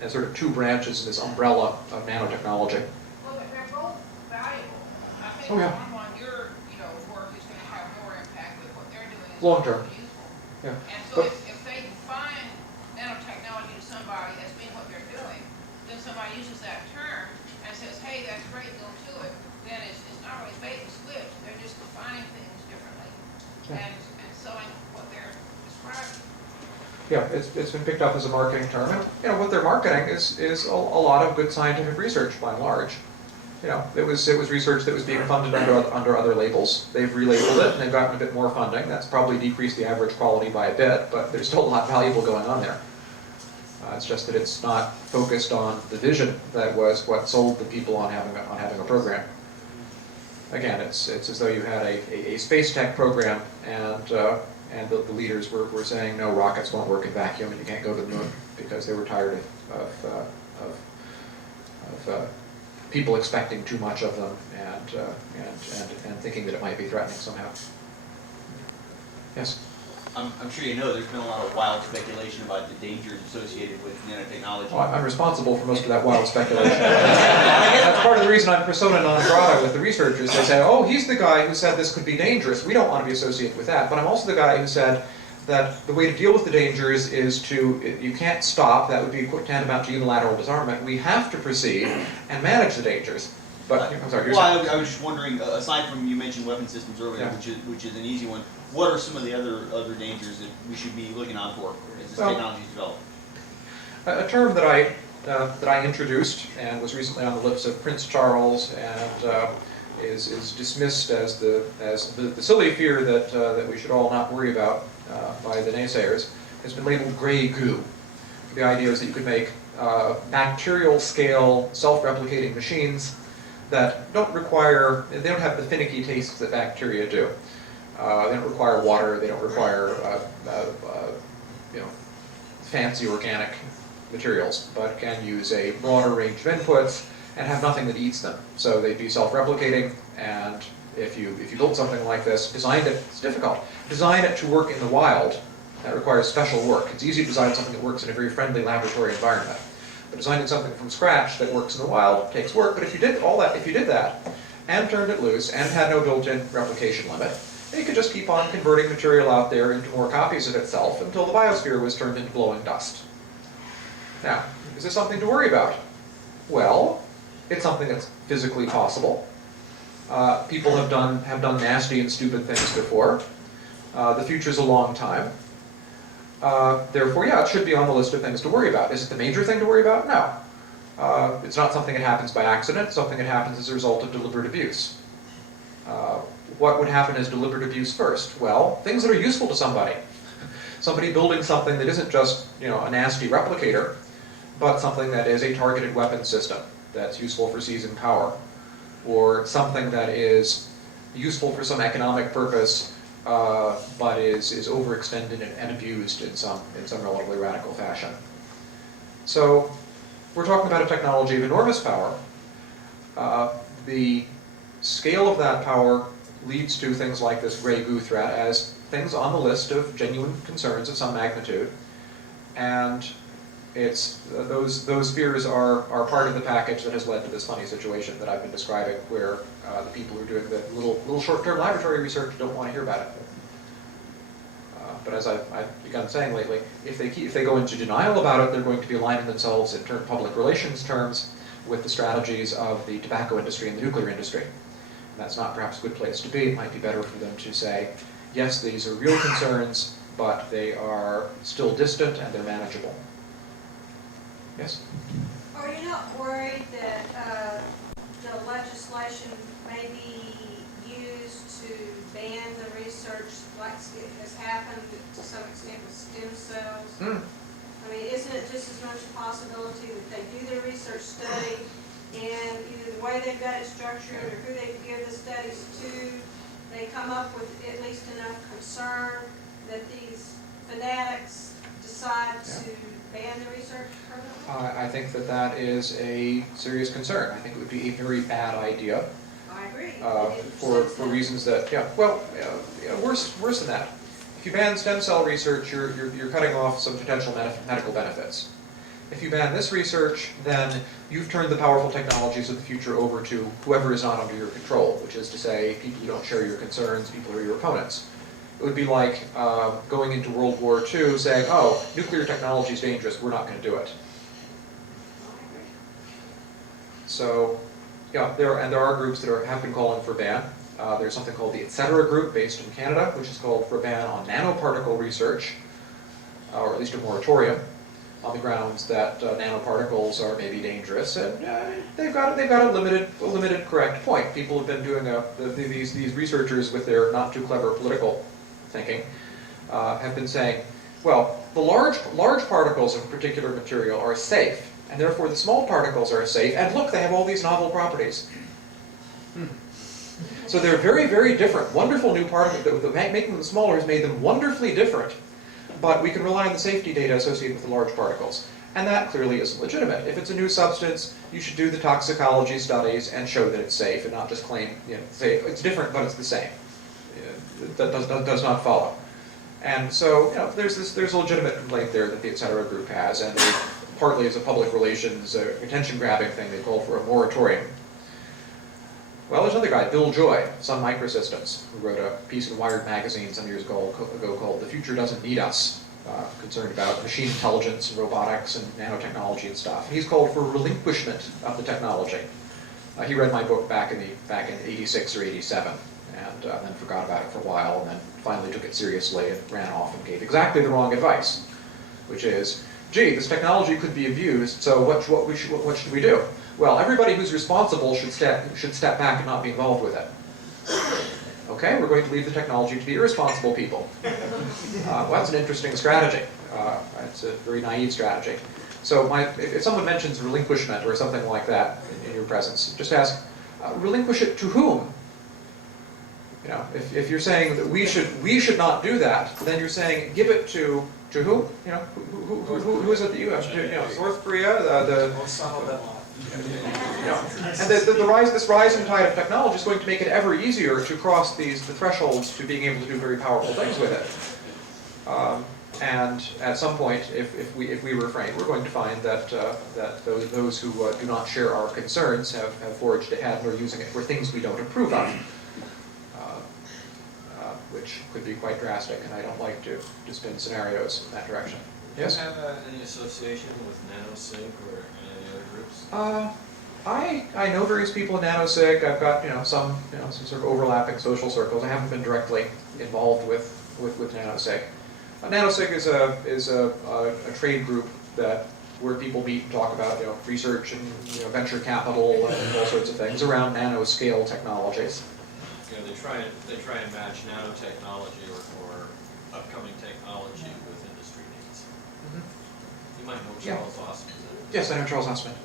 as sort of two branches of this umbrella of nanotechnology. Well, they're both valuable. I think Oh, yeah. on your work is going to have more impact, but what they're doing is Long term. more useful. Yeah. And so if they define nanotechnology to somebody as being what they're doing, then somebody uses that term and says, hey, that's great, go to it, then it's not really bait and switch, they're just defining things differently and selling what they're describing. Yeah, it's been picked up as a marketing term, and what they're marketing is a lot of good scientific research by and large. It was research that was being funded under other labels. They've relabeled it and they've gotten a bit more funding. That's probably decreased the average quality by a bit, but there's still a lot valuable going on there. It's just that it's not focused on the vision that was what sold the people on having a program. Again, it's as though you had a space tech program and the leaders were saying, no, rockets won't work in vacuum and you can't go to the moon because they were tired of people expecting too much of them and thinking that it might be threatening somehow. Yes? I'm sure you know there's been a lot of wild speculation about the dangers associated with nanotechnology. Well, I'm responsible for most of that wild speculation. That's part of the reason I'm persona non grata with the researchers. They say, oh, he's the guy who said this could be dangerous. We don't want to be associated with that. But I'm also the guy who said that the way to deal with the dangers is you can't stop. That would be tantamount to unilateral disarmament. We have to proceed and manage the dangers. But I'm sorry, I was just wondering, aside from you mentioned weapon systems earlier, Yeah. which is an easy one, what are some of the other dangers that we should be looking out for as this technology is developed? A term that I introduced and was recently on the lips of Prince Charles and is dismissed as the silly fear that we should all not worry about by the naysayers has been labeled gray goo. The idea is that you could make bacterial scale self-replicating machines that they don't have the finicky tastes that bacteria do. They don't require water. They don't require fancy organic materials, but can use a broader range of inputs and have nothing that eats them. So they'd be self-replicating. And if you build something like this, it's difficult. Design it to work in the wild. That requires special work. It's easy to design something that works in a very friendly laboratory environment. But designing something from scratch that works in the wild takes work. But if you did that and turned it loose and had no built-in replication limit, it could just keep on converting material out there into more copies of itself until the biosphere was turned into glowing dust. Now, is this something to worry about? Well, it's something that's physically possible. People have done nasty and stupid things before. The future's a long time. Therefore, yeah, it should be on the list of things to worry about. Is it the major thing to worry about? No. It's not something that happens by accident. It's something that happens as a result of deliberate abuse. What would happen as deliberate abuse first? Well, things that are useful to somebody. Somebody building something that isn't just a nasty replicator, but something that is a targeted weapon system that's useful for seizing power, or something that is useful for some economic purpose, but is overextended and abused in some relatively radical fashion. So we're talking about a technology of enormous power. The scale of that power leads to things like this gray goo threat as things on the list of genuine concerns of some magnitude, and those fears are part of the package that has led to this funny situation that I've been describing, where the people who are doing the little short-term laboratory research don't want to hear about it. But as I've begun saying lately, if they go into denial about it, they're going to be aligning themselves in public relations terms with the strategies of the tobacco industry and the nuclear industry. And that's not perhaps a good place to be. It might be better for them to say, yes, these are real concerns, but they are still distant and they're manageable. Yes? Are you not worried that the legislation may be used to ban the research like it has happened to some extent with stem cells? I mean, isn't it just as much a possibility that they do their research study and either the way they've got it structured or who they give the studies to, they come up with at least enough concern that these fanatics decide to ban the research permanently? I think that that is a serious concern. I think it would be a very bad idea. I agree. For reasons that, worse than that. If you ban stem cell research, you're cutting off some potential medical benefits. If you ban this research, then you've turned the powerful technologies of the future over to whoever is not under your control, which is to say, people who don't share your concerns, people who are your opponents. It would be like going into World War II saying, oh, nuclear technology is dangerous, we're not going to do it. So, yeah, there are groups that have been calling for a ban. There's something called the Etc. group based in Canada, which is called for a ban on nanoparticle research, or at least a moratorium, on the grounds that nanoparticles are maybe dangerous, and they've got a limited correct point. People have been doing these researchers with their not too clever political thinking have been saying, well, the large particles of a particular material are safe, and therefore the small particles are safe, and look, they have all these novel properties. So they're very, very different. Wonderful new particles. Making them smaller has made them wonderfully different. But we can rely on the safety data associated with the large particles. And that clearly isn't legitimate. If it's a new substance, you should do the toxicology studies and show that it's safe, and not just claim, say it's different, but it's the same. That does not follow. And so, there's a legitimate complaint there that the Etc. group has, and partly as a public relations attention-grabbing thing, they called for a moratorium. Well, there's another guy, Bill Joy, Sun Microsystems, who wrote a piece in Wired magazine some years ago called "The Future Doesn't Need Us," concerned about machine intelligence and robotics and nanotechnology and stuff. He's called for relinquishment of the technology. He read my book back in '86 or '87, and then forgot about it for a while, and then finally took it seriously and ran off and gave exactly the wrong advice, which is, gee, this technology could be abused, so what should we do? Well, everybody who's responsible should step back and not be involved with it. Okay, we're going to leave the technology to the irresponsible people. Well, that's an interesting strategy. It's a very naive strategy. So if someone mentions relinquishment or something like that in your presence, just ask, relinquish it to whom? If you're saying that we should not do that, then you're saying give it to who? Who is it that you have? North Korea, and this rising tide of technology is going to make it ever easier to cross the thresholds to being able to do very powerful things with it. And at some point, if we refrain, we're going to find that those who do not share our concerns have forged ahead and are using it for things we don't approve of, which could be quite drastic. And I don't like to spin scenarios in that direction. Yes? Do you have any association with NanoSync or any other groups? I know various people in NanoSig. I've got some sort of overlapping social circles. I haven't been directly involved with NanoSig. NanoSig is a trade group where people meet and talk about research and venture capital and all sorts of things around nanoscale technologies. They try and match nanotechnology or upcoming technology with industry needs. Mm-hmm. You might know Charles Osmond. Yes, I know Charles Osmond.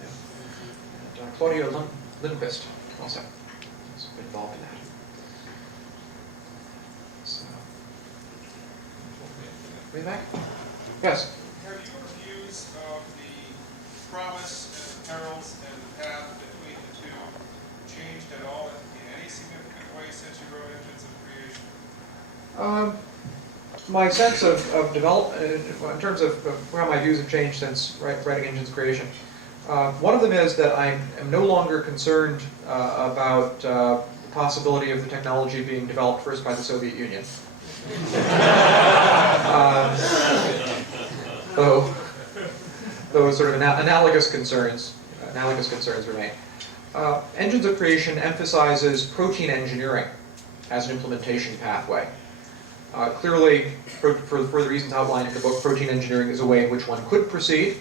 Yeah. And Claudia Lindquist also has been involved in that. So, way back? Yes. Have your views of the promise and the perils and the path between the two changed at all in any significant way since you wrote Engines of Creation? My sense of development, in terms of how my views have changed since writing Engines of Creation, one of them is that I am no longer concerned about the possibility of the technology being developed first by the Soviet Union. Those sort of analogous concerns remain. Engines of Creation emphasizes protein engineering as an implementation pathway. Clearly, for the reasons outlined in the book, protein engineering is a way in which one could proceed.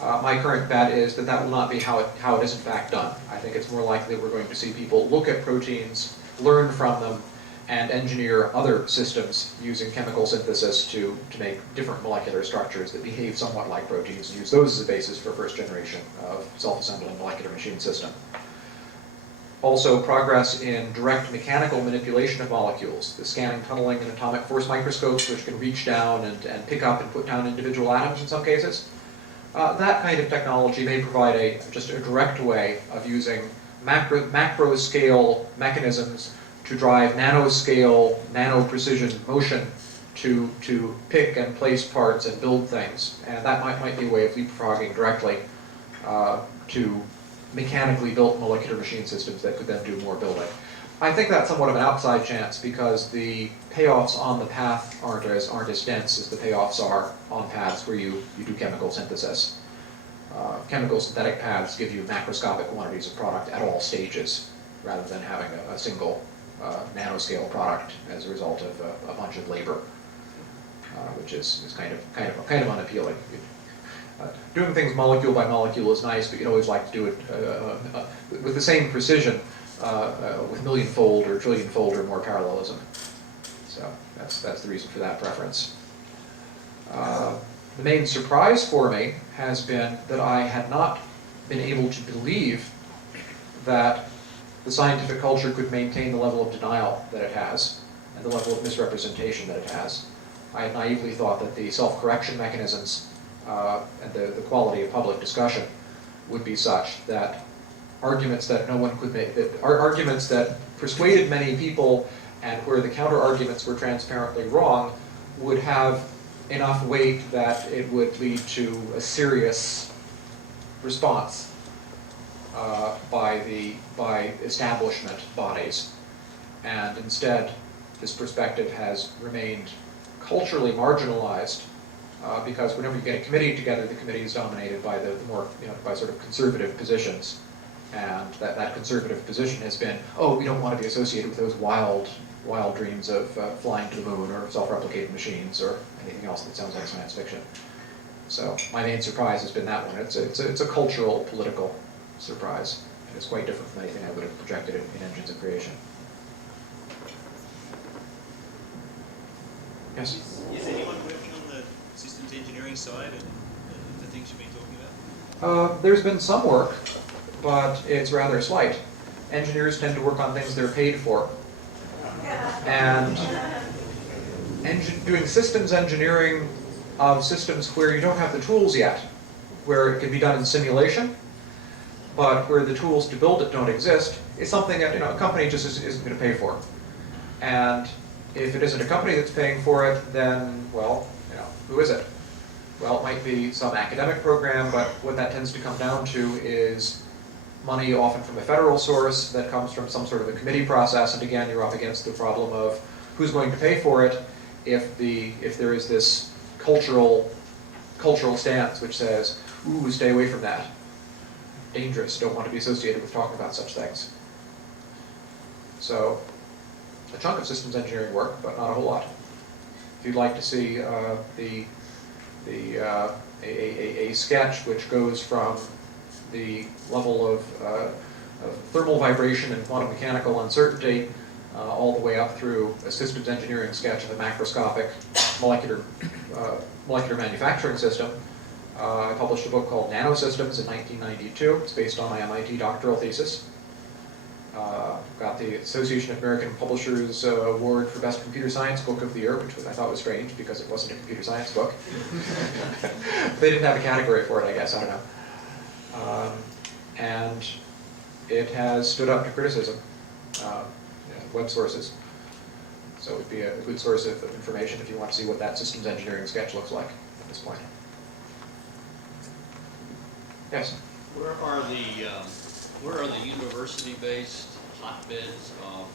My current bet is that will not be how it is in fact done. I think it's more likely we're going to see people look at proteins, learn from them, and engineer other systems using chemical synthesis to make different molecular structures that behave somewhat like proteins, and use those as a basis for first generation of self-assembling molecular machine system. Also, progress in direct mechanical manipulation of molecules, the scanning, tunneling, and atomic force microscopes, which can reach down and pick up and put down individual atoms in some cases. That kind of technology may provide just a direct way of using macro scale mechanisms to drive nanoscale, nano-precision motion to pick and place parts and build things. And that might be a way of leapfrogging directly to mechanically built molecular machine systems that could then do more building. I think that's somewhat of an outside chance because the payoffs on the path aren't as dense as the payoffs are on paths where you do chemical synthesis. Chemical synthetic paths give you macroscopic quantities of product at all stages, rather than having a single nanoscale product as a result of a bunch of labor, which is kind of unappealing. Doing things molecule by molecule is nice, but you'd always like to do it with the same precision, with millionfold or trillionfold or more parallelism. So that's the reason for that preference. The main surprise for me has been that I had not been able to believe that the scientific culture could maintain the level of denial that it has and the level of misrepresentation that it has. I had naively thought that the self-correction mechanisms and the quality of public discussion would be such that arguments that no one could make, that arguments that persuaded many people and where the counter-arguments were transparently wrong would have enough weight that it would lead to a serious response by establishment bodies. And instead, this perspective has remained culturally marginalized because whenever you get a committee together, the committee is dominated by the more, by sort of conservative positions. And that conservative position has been, oh, we don't want to be associated with those wild dreams of flying to the moon or self-replicating machines or anything else that sounds like science fiction. So my main surprise has been that one. It's a cultural, political surprise. And it's quite different from anything I would have projected in Engines of Creation. Yes? Is anyone working on the systems engineering side and the things you've been talking about? There's been some work, but it's rather slight. Engineers tend to work on things they're paid for. And doing systems engineering of systems where you don't have the tools yet, where it can be done in simulation, but where the tools to build it don't exist, is something that a company just isn't going to pay for. And if it isn't a company that's paying for it, then, well, who is it? Well, it might be some academic program, but what that tends to come down to is money often from a federal source that comes from some sort of a committee process, and again, you're up against the problem of who's going to pay for it if there is this cultural stance which says, ooh, stay away from that. Dangerous, don't want to be associated with talking about such things. So, a chunk of systems engineering work, but not a whole lot. If you'd like to see a sketch which goes from the level of thermal vibration and quantum mechanical uncertainty all the way up through a systems engineering sketch of a macroscopic molecular manufacturing system. I published a book called Nanosystems in 1992. It's based on my MIT doctoral thesis. Got the Association of American Publishers Award for Best Computer Science Book of the Year, which I thought was strange because it wasn't a computer science book. They didn't have a category for it, I guess, I don't know. And it has stood up to criticism, web sources. So it would be a good source of information if you want to see what that systems engineering sketch looks like at this point. Yes? Where are the university-based hotbeds of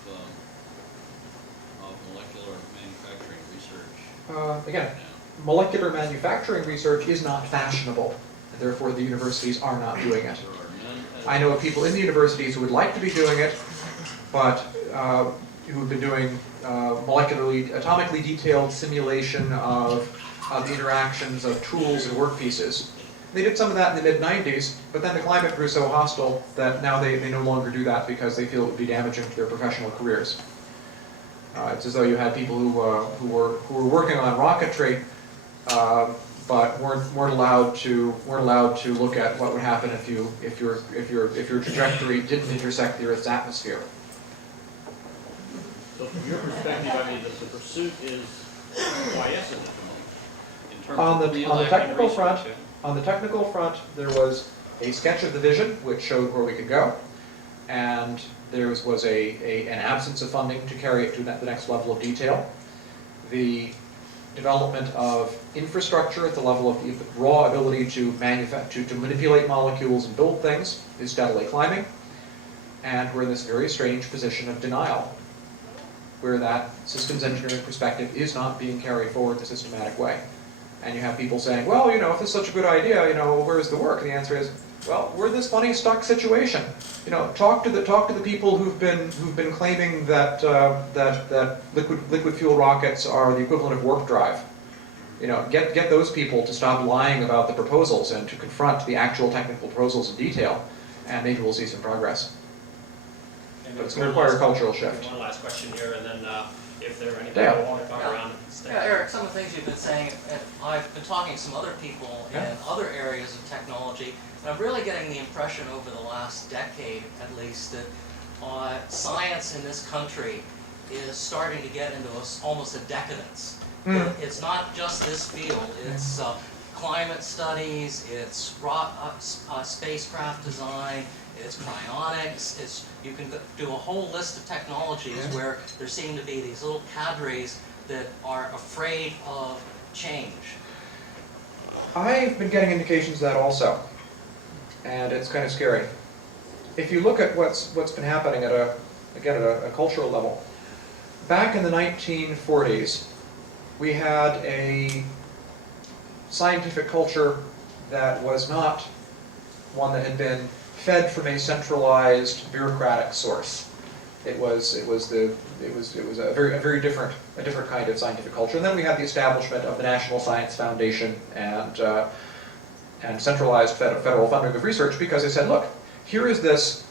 molecular manufacturing research? Again, molecular manufacturing research is not fashionable, and therefore the universities are not doing it. I know of people in the universities who would like to be doing it, but who have been doing atomically detailed simulation of the interactions of tools and workpieces. They did some of that in the mid-90s, but then the climate grew so hostile that now they no longer do that because they feel it would be damaging to their professional careers. It's as though you had people who were working on rocketry, but weren't allowed to look at what would happen if your trajectory didn't intersect the Earth's atmosphere. So from your perspective, I mean, the pursuit is quiescent at the moment, in terms On of the real technical research, front, yeah? on the technical front, there was a sketch of the vision which showed where we could go, and there was an absence of funding to carry it to the next level of detail. The development of infrastructure at the level of the raw ability to manipulate molecules and build things is steadily climbing, and we're in this very strange position of denial, where that systems engineering perspective is not being carried forward in a systematic way. And you have people saying, well, you know, if this is such a good idea, you know, where's the work? And the answer is, well, we're in this funny stuck situation. You know, talk to the people who've been claiming that that liquid fuel rockets are the equivalent of warp drive. You know, get those people to stop lying about the proposals and to confront the actual technical proposals in detail, and maybe we'll see some progress. But it's going to require a cultural shift. One last question here, and then if there are any Dale. people who want to come around and stay. Yeah, Eric, some of the things you've been saying, and I've been talking to some other people in other areas of technology, and I'm really getting the impression over the last decade, at least, that science in this country is starting to get into almost a decadence. It's not just this field, it's climate studies, it's spacecraft design, it's cryonics, you can do a whole list of technologies where there seem to be these little cadres that are afraid of change. I've been getting indications of that also, and it's kind of scary. If you look at what's been happening at a cultural level, back in the 1940s, we had a scientific culture that was not one that had been fed from a centralized bureaucratic source. It was a very different kind of scientific culture. And then we had the establishment of the National Science Foundation and centralized federal funding of research, because they said, look, here is this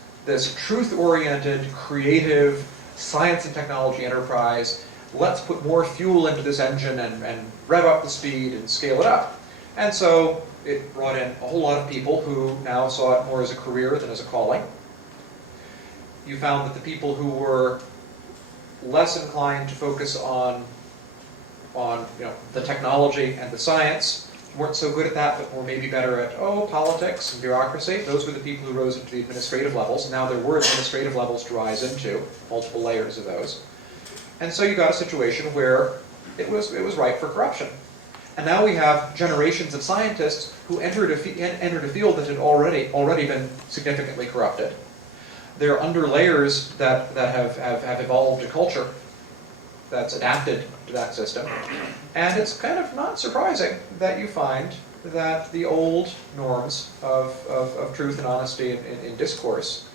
truth-oriented, creative science and technology enterprise. Let's put more fuel into this engine and rev up the speed and scale it up. And so it brought in a whole lot of people who now saw it more as a career than as a calling. You found that the people who were less inclined to focus on the technology and the science weren't so good at that, but were maybe better at politics and bureaucracy. Those were the people who rose into the administrative levels. Now there were administrative levels to rise into, multiple layers of those. And so you got a situation where it was ripe for corruption. And now we have generations of scientists who entered a field that had already been significantly corrupted. There are under layers that have evolved a culture that's adapted to that system. And it's kind of not surprising that you find that the old norms of truth and honesty in discourse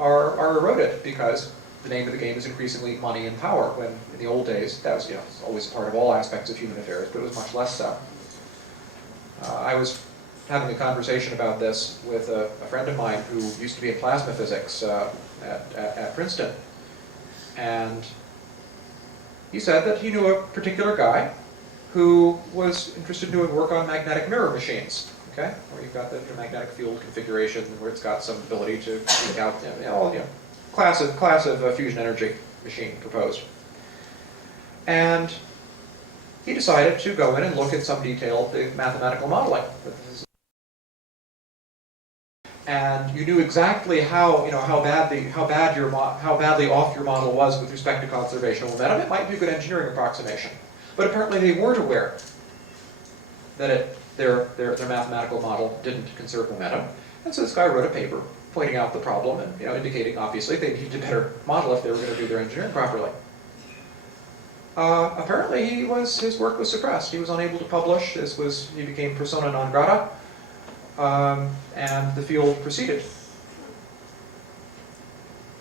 are eroded, because the name of the game is increasingly money and power, when in the old days that was always a part of all aspects of human affairs, but it was much less so. I was having a conversation about this with a friend of mine who used to be in plasma physics at Princeton, and he said that he knew a particular guy who was interested in doing work on magnetic mirror machines, okay, where you've got the magnetic field configuration, where it's got some ability to leak out, class of fusion energy machine proposed. And he decided to go in and look in some detail at the mathematical modeling. And you knew exactly how badly off your model was with respect to conservation momentum. It might be a good engineering approximation, but apparently they weren't aware that their mathematical model didn't conserve momentum. And so this guy wrote a paper pointing out the problem and indicating, obviously, they needed a better model if they were going to do their engineering properly. Apparently his work was suppressed. He was unable to publish. He became persona non grata, and the field proceeded.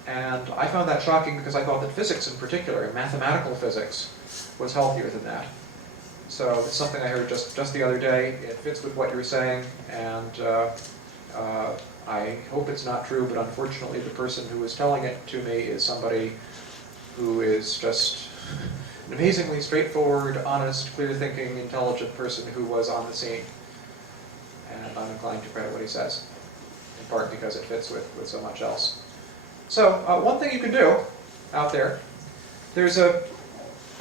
And I found that shocking, because I thought that physics in particular, mathematical physics, was healthier than that. So it's something I heard just the other day. It fits with what you're saying, and I hope it's not true, but unfortunately the person who was telling it to me is somebody who is just an amazingly straightforward, honest, clear-thinking, intelligent person who was on the scene. And I'm inclined to credit what he says, in part because it fits with so much else. So one thing you can do out there, there's a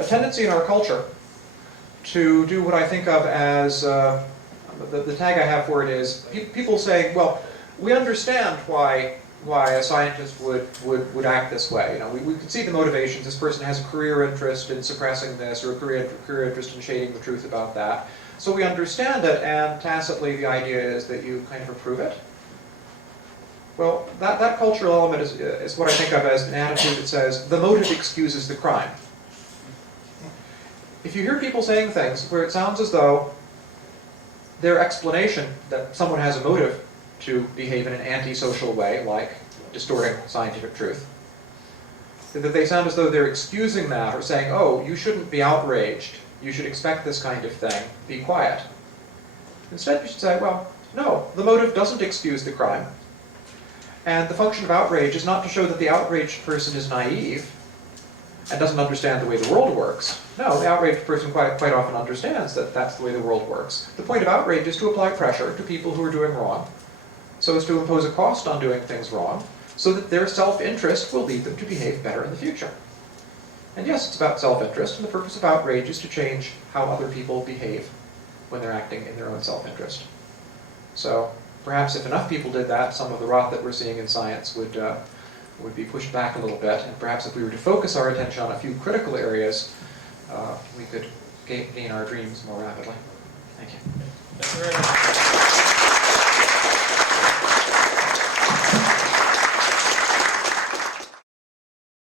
tendency in our culture to do what I think of as, the tag I have for it is, people say, well, we understand why a scientist would act this way. You know, we can see the motivations. This person has a career interest in suppressing this, or a career interest in shading the truth about that. So we understand it, and tacitly the idea is that you kind of approve it. Well, that cultural element is what I think of as an attitude that says, the motive excuses the crime. If you hear people saying things where it sounds as though their explanation that someone has a motive to behave in an antisocial way, like distorting scientific truth, that they sound as though they're excusing that or saying, oh, you shouldn't be outraged, you should expect this kind of thing, be quiet. Instead, you should say, well, no, the motive doesn't excuse the crime. And the function of outrage is not to show that the outraged person is naive and doesn't understand the way the world works. No, the outraged person quite often understands that that's the way the world works. The point of outrage is to apply pressure to people who are doing wrong, so as to impose a cost on doing things wrong, so that their self-interest will lead them to behave better in the future. And yes, it's about self-interest, and the purpose of outrage is to change how other people behave when they're acting in their own self-interest. So perhaps if enough people did that, some of the rot that we're seeing in science would be pushed back a little bit, and perhaps if we were to focus our attention on a few critical areas, we could gain our dreams more rapidly. Thank you. Thank you very much.